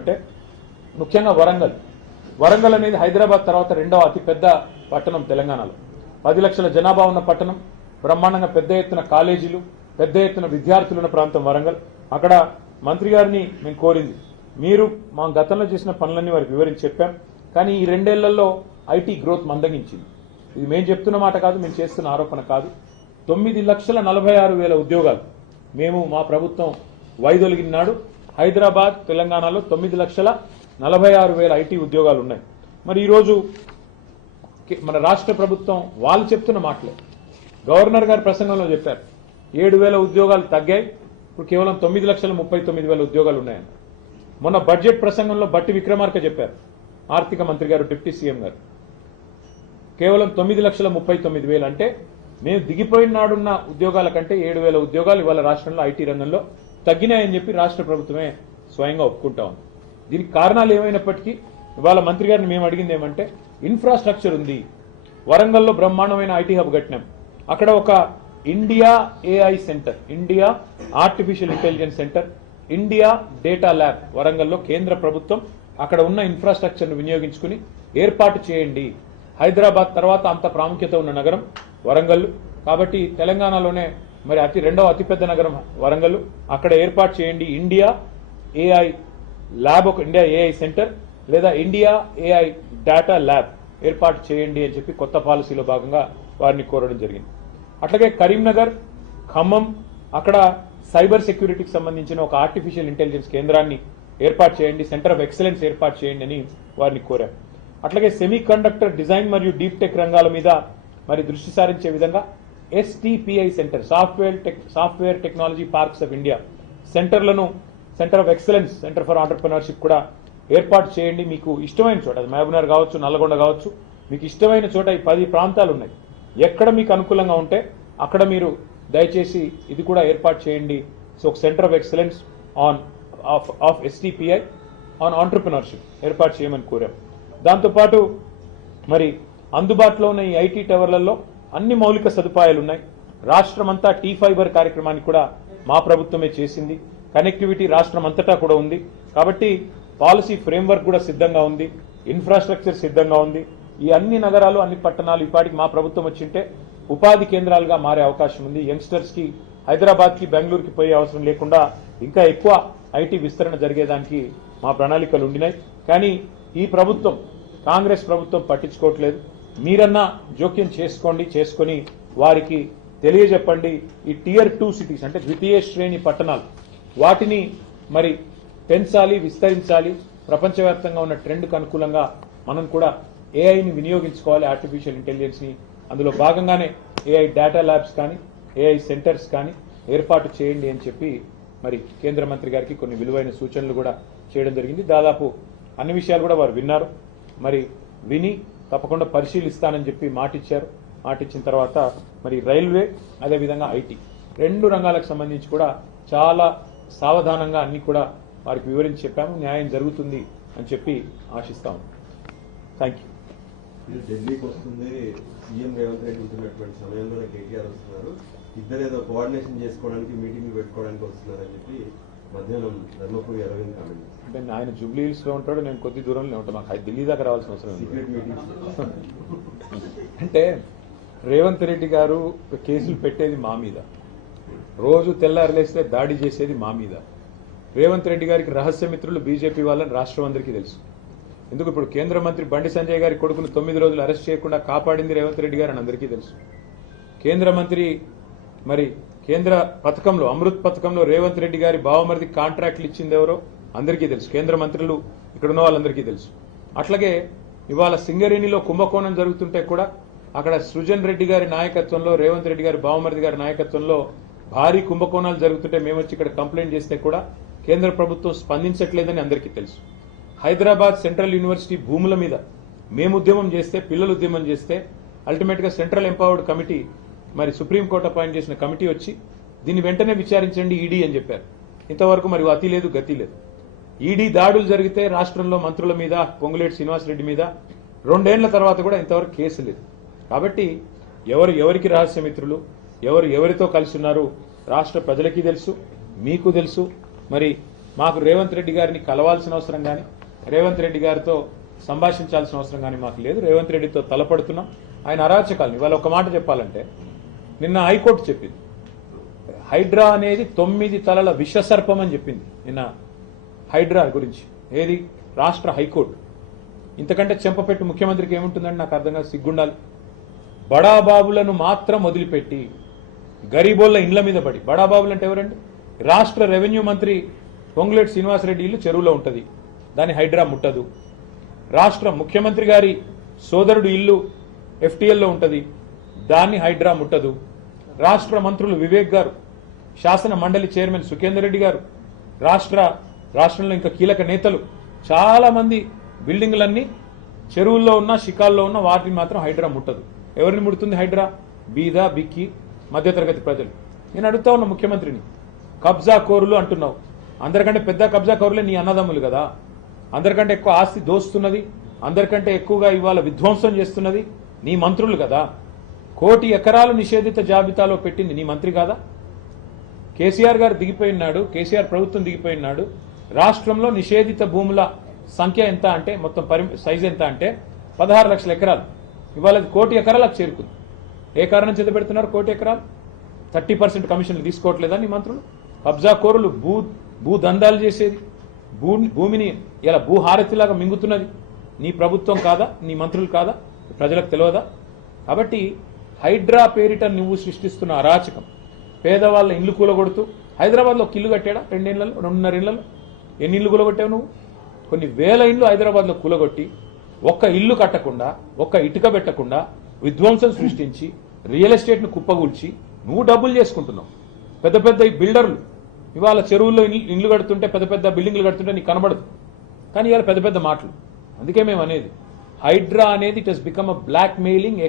అంటే ముఖ్యంగా వరంగల్ అనేది హైదరాబాద్ తర్వాత రెండవ అతిపెద్ద పట్టణం తెలంగాణలో. 10 లక్షల జనాభా ఉన్న పట్టణం, బ్రహ్మాండంగా పెద్ద ఎత్తున కాలేజీలు, పెద్ద ఎత్తున విద్యార్థులు ఉన్న ప్రాంతం వరంగల్. అక్కడ మంత్రి గారిని మేము కోరింది, మీరు మా గతంలో చేసిన పనులన్నీ వారికి వివరించి చెప్పాం, కానీ ఈ 2 ఏళ్లలో ఐటీ గ్రోత్ మందగించింది. ఇది మేము చెప్తున్న మాట కాదు, మేము చేస్తున్న ఆరోపణ కాదు. 9,46,000 ఉద్యోగాలు మేము మా ప్రభుత్వం వైదొలిగినాడు. హైదరాబాద్ తెలంగాణలో 9,46,000 ఐటీ ఉద్యోగాలు ఉన్నాయి. మరి ఈరోజు మన రాష్ట్ర ప్రభుత్వం వాళ్ళు చెప్తున్న మాటలే, గవర్నర్ గారి ప్రసంగంలో చెప్పారు 7,000 ఉద్యోగాలు తగ్గాయి, ఇప్పుడు కేవలం 9,39,000 ఉద్యోగాలు ఉన్నాయని. మొన్న బడ్జెట్ ప్రసంగంలో బట్టి విక్రమార్క చెప్పారు, ఆర్థిక మంత్రి గారు, డిప్యూటీ సీఎం గారు, కేవలం 9,39,000 అంటే మేము దిగిపోయిన నాడున్న ఉద్యోగాల కంటే 7,000 ఉద్యోగాలు ఇవాళ రాష్ట్రంలో ఐటీ రంగంలో తగ్గినాయని చెప్పి రాష్ట్ర ప్రభుత్వమే స్వయంగా ఒప్పుకుంటా ఉంది. దీనికి కారణాలు ఏమైనప్పటికీ ఇవాళ మంత్రి గారిని మేము అడిగింది ఏమంటే, ఇన్ఫ్రాస్ట్రక్చర్ ఉంది, వరంగల్లో బ్రహ్మాండమైన ఐటీ హబ్ కట్టినాం, అక్కడ ఒక India AI center, India artificial intelligence centre, India data lab వరంగల్లో కేంద్ర ప్రభుత్వం అక్కడ ఉన్న ఇన్ఫ్రాస్ట్రక్చర్ను వినియోగించుకుని ఏర్పాటు చేయండి. హైదరాబాద్ తర్వాత అంత ప్రాముఖ్యత ఉన్న నగరం వరంగల్, కాబట్టి తెలంగాణలోనే మరి రెండవ అతిపెద్ద నగరం వరంగల్, అక్కడ ఏర్పాటు చేయండి ఇండియా ఏఐ ల్యాబ్, ఒక ఇండియా ఏఐ సెంటర్ లేదా ఇండియా ఏఐ డేటా ల్యాబ్ ఏర్పాటు చేయండి అని చెప్పి కొత్త పాలసీలో భాగంగా వారిని కోరడం జరిగింది. అట్లాగే కరీంనగర్, ఖమ్మం, అక్కడ సైబర్ సెక్యూరిటీకి సంబంధించిన ఒక ఆర్టిఫిషియల్ ఇంటెలిజెన్స్ కేంద్రాన్ని ఏర్పాటు చేయండి, సెంటర్ ఆఫ్ ఎక్సలెన్స్ ఏర్పాటు చేయండి అని వారిని కోరారు. అట్లాగే సెమీ కండక్టర్ డిజైన్ మరియు డీప్ టెక్ రంగాల మీద మరి దృష్టి సారించే విధంగా STPI centre, software technology parks of India సెంటర్లను, centre of excellence, centre for entrepreneurship కూడా ఏర్పాటు చేయండి. మీకు ఇష్టమైన చోట, అది మహబూబ్నగర్ కావచ్చు, నల్లగొండ కావచ్చు, మీకు ఇష్టమైన చోట ఈ 10 ప్రాంతాలు ఉన్నాయి, ఎక్కడ మీకు అనుకూలంగా ఉంటే అక్కడ మీరు దయచేసి ఇది కూడా ఏర్పాటు చేయండి. సో ఒక centre of excellence of STPI on entrepreneurship ఏర్పాటు చేయమని కోరాం. దాంతోపాటు మరి అందుబాటులో ఉన్న ఈ ఐటీ టవర్లలో అన్ని మౌలిక సదుపాయాలు ఉన్నాయి. రాష్ట్రమంతా T-Fiber కార్యక్రమాన్ని కూడా మా ప్రభుత్వమే చేసింది. కనెక్టివిటీ రాష్ట్రం అంతటా కూడా ఉంది. కాబట్టి పాలసీ ఫ్రేమ్వర్క్ కూడా సిద్ధంగా ఉంది, ఇన్ఫ్రాస్ట్రక్చర్ సిద్ధంగా ఉంది. ఈ అన్ని నగరాలు, అన్ని పట్టణాలు ఇప్పటికి మా ప్రభుత్వం వచ్చింటే ఉపాధి కేంద్రాలుగా మారే అవకాశం ఉంది. యంగ్స్టర్స్ కి హైదరాబాద్కి, బెంగళూరుకి పోయే అవసరం లేకుండా ఇంకా ఎక్కువ ఐటీ విస్తరణ జరిగేదానికి మా ప్రణాళికలు ఉండినాయి. కానీ ఈ ప్రభుత్వం, కాంగ్రెస్ ప్రభుత్వం పట్టించుకోవట్లేదు. మీరన్నా జోక్యం చేసుకొని వారికి తెలియజెప్పండి. ఈ Tier 2 సిటీస్ అంటే ద్వితీయ శ్రేణి పట్టణాలు, వాటిని మరి పెంచాలి, విస్తరించాలి. ప్రపంచవ్యాప్తంగా ఉన్న ట్రెండ్కు అనుకూలంగా మనం కూడా ఏఐని వినియోగించుకోవాలి, ఆర్టిఫిషియల్ ఇంటెలిజెన్స్ని. అందులో భాగంగానే ఏఐ డేటా ల్యాబ్స్ కానీ, ఏఐ సెంటర్స్ కానీ ఏర్పాటు చేయండి అని చెప్పి మరి కేంద్ర మంత్రి గారికి కొన్ని విలువైన సూచనలు కూడా చేయడం జరిగింది. దాదాపు అన్ని విషయాలు కూడా వారు విన్నారు. మరి విని తప్పకుండా పరిశీలిస్తానని చెప్పి మాటిచ్చారు. మాటిచ్చిన తర్వాత మరి రైల్వే, అదేవిధంగా ఐటీ 2 రంగాలకు సంబంధించి కూడా చాలా సావధానంగా అన్ని కూడా వారికి వివరించి చెప్పాము. న్యాయం జరుగుతుంది అని చెప్పి ఆశిస్తాము. Thank you. ఢిల్లీకి వస్తుంది సీఎం రేవంత్ రెడ్డి ఉంటున్నటువంటి సమయంలో కేటీఆర్ వస్తున్నారు, ఇద్దరు ఏదో కోఆర్డినేషన్ చేసుకోవడానికి, మీటింగ్ పెట్టుకోవడానికి వస్తున్నారని చెప్పి మధ్యాహ్నం ధర్మపురి అరవింద్ కామెంట్. అంటే ఆయన జూబ్లీ హిల్స్ లో ఉంటాడు, నేను కొద్ది దూరంలో ఉంటాను, మాకు ఢిల్లీ దాకా రావాల్సిన అవసరం అంటే రేవంత్ రెడ్డి గారు కేసులు పెట్టేది మా మీద, రోజు తెల్లారలేస్తే దాడి చేసేది మా మీద. రేవంత్ రెడ్డి గారికి రహస్య మిత్రులు బీజేపీ వాళ్ళని రాష్ట్రం అందరికీ తెలుసు. ఎందుకు ఇప్పుడు కేంద్ర మంత్రి బండి సంజయ్ గారి కొడుకును 9 రోజులు అరెస్ట్ చేయకుండా కాపాడింది రేవంత్ రెడ్డి గారు అని అందరికీ తెలుసు. కేంద్ర మంత్రి మరి కేంద్ర పథకంలో, అమృత్ పథకంలో రేవంత్ రెడ్డి గారి బావమరిది కాంట్రాక్ట్లు ఇచ్చింది ఎవరో అందరికీ తెలుసు. కేంద్ర మంత్రులు ఇక్కడ ఉన్న వాళ్ళందరికీ తెలుసు. అట్లాగే ఇవాళ సింగరేణిలో కుంభకోణం జరుగుతుంటే కూడా అక్కడ సృజన్ రెడ్డి గారి నాయకత్వంలో, రేవంత్ రెడ్డి గారి బావమరిది గారి నాయకత్వంలో భారీ కుంభకోణాలు జరుగుతుంటే మేము వచ్చి ఇక్కడ కంప్లైంట్ చేస్తే కూడా కేంద్ర ప్రభుత్వం స్పందించట్లేదని అందరికీ తెలుసు. హైదరాబాద్ సెంట్రల్ యూనివర్సిటీ భూముల మీద మేము ఉద్యమం చేస్తే, పిల్లలు ఉద్యమం చేస్తే అల్టిమేట్ గా సెంట్రల్ ఎంపవర్డ్ కమిటీ, మరి సుప్రీంకోర్టు అపాయింట్ చేసిన కమిటీ వచ్చి దీన్ని వెంటనే విచారించండి ఈడీ అని చెప్పారు. ఇంతవరకు మరి అతి లేదు, గతి లేదు. ఈడీ దాడులు జరిగితే రాష్ట్రంలో మంత్రుల మీద, పొంగులేటి శ్రీనివాసరెడ్డి మీద 2 ఏళ్ల తర్వాత కూడా ఇంతవరకు కేసు లేదు. కాబట్టి ఎవరికి రహస్య మిత్రులు, ఎవరితో కలిసి ఉన్నారు రాష్ట్ర ప్రజలకి తెలుసు, మీకు తెలుసు. మరి మాకు రేవంత్ రెడ్డి గారిని కలవాల్సిన అవసరం కానీ రేవంత్ రెడ్డి గారితో సంభాషించాల్సిన అవసరం కానీ మాకు లేదు. రేవంత్ రెడ్డితో తలపడుతున్నాం. ఆయన అరాచకాలను ఇవాళ ఒక మాట చెప్పాలంటే నిన్న హైకోర్టు చెప్పింది హైడ్రా అనేది 9 తలల విషసర్పం అని చెప్పింది నిన్న హైడ్రా గురించి. ఏది రాష్ట్ర హైకోర్టు. ఇంతకంటే చెంపపెట్టు ముఖ్యమంత్రికి ఏముంటుందండి నాకు అర్థం కాదు, సిగ్గుండాలి. బడాబాబులను మాత్రం వదిలిపెట్టి గరీబోళ్ల ఇండ్ల మీద పడి, బడాబాబులు అంటే ఎవరండి? రాష్ట్ర రెవెన్యూ మంత్రి పొంగులేటి శ్రీనివాసరెడ్డి ఇల్లు చెరువులో ఉంటుంది, దాని హైడ్రా ముట్టదు. రాష్ట్ర ముఖ్యమంత్రి గారి సోదరుడు ఇల్లు ఎఫ్టీఎల్లో ఉంటుంది, దాన్ని హైడ్రా ముట్టదు. రాష్ట్ర మంత్రులు వివేక్ గారు, శాసన మండలి చైర్మన్ సుఖేందర్ రెడ్డి గారు, రాష్ట్రంలో ఇంకా కీలక నేతలు చాలా మంది బిల్డింగులన్నీ చెరువుల్లో ఉన్న షికాల్లో ఉన్న వాటిని మాత్రం హైడ్రా ముట్టదు. ఎవరిని ముడుతుంది హైడ్రా? బీద బిక్కి మధ్యతరగతి ప్రజలు. నేను అడుగుతా ఉన్నా ముఖ్యమంత్రిని, కబ్జా కోరులు అంటున్నావు, అందరికంటే పెద్ద కబ్జా కోరులే నీ అన్నదమ్ములు కదా, అందరికంటే ఎక్కువ ఆస్తి దోస్తున్నది, అందరికంటే ఎక్కువగా ఇవాళ విధ్వంసం చేస్తున్నది నీ మంత్రులు కదా. 1 కోటి ఎకరాలు నిషేధిత జాబితాలో పెట్టింది నీ మంత్రి కాదా? కేసీఆర్ గారు దిగిపోయినాడు, కేసీఆర్ ప్రభుత్వం దిగిపోయినాడు. రాష్ట్రంలో నిషేధిత భూముల సంఖ్య ఎంత అంటే, మొత్తం సైజ్ ఎంత అంటే 16 లక్షల ఎకరాలు. ఇవాళ 1 కోటి ఎకరాలకు చేరుకుంది. ఏ కారణం చేత పెడుతున్నారు 1 కోటి ఎకరాలు? 30% కమిషన్లు తీసుకోవట్లేదా నీ మంత్రులు? కబ్జా కోరులు, భూదందాలు చేసేది, భూమిని ఇలా భూహారతిలాగా మింగుతున్నది నీ ప్రభుత్వం కాదా? నీ మంత్రులు కాదా? ప్రజలకు తెలియదా? కాబట్టి హైడ్రా పేరిట నువ్వు సృష్టిస్తున్న అరాచకం, పేదవాళ్ళ ఇల్లు కూలగొడుతూ, హైదరాబాద్లో ఒక ఇల్లు కట్టాడా 2 ఏళ్లలో, 2.5 ఏళ్లలో? ఎన్ని ఇల్లు కూలగొట్టావు నువ్వు? కొన్ని వేల ఇల్లు హైదరాబాద్లో కూలగొట్టి, ఒక్క ఇల్లు కట్టకుండా, ఒక్క ఇటుక పెట్టకుండా విధ్వంసం సృష్టించి, రియల్ ఎస్టేట్ను కుప్పగూల్చి నువ్వు డబ్బులు చేసుకుంటున్నావు. పెద్ద పెద్ద ఈ బిల్డర్లు ఇవాళ చెరువుల్లో ఇల్లు కడుతుంటే, పెద్ద పెద్ద బిల్డింగ్లు కడుతుంటే నీకు కనబడదు, కానీ ఇవాళ పెద్ద పెద్ద మాటలు. అందుకే మేము అనేది హైడ్రా అనేది it has become a black mailing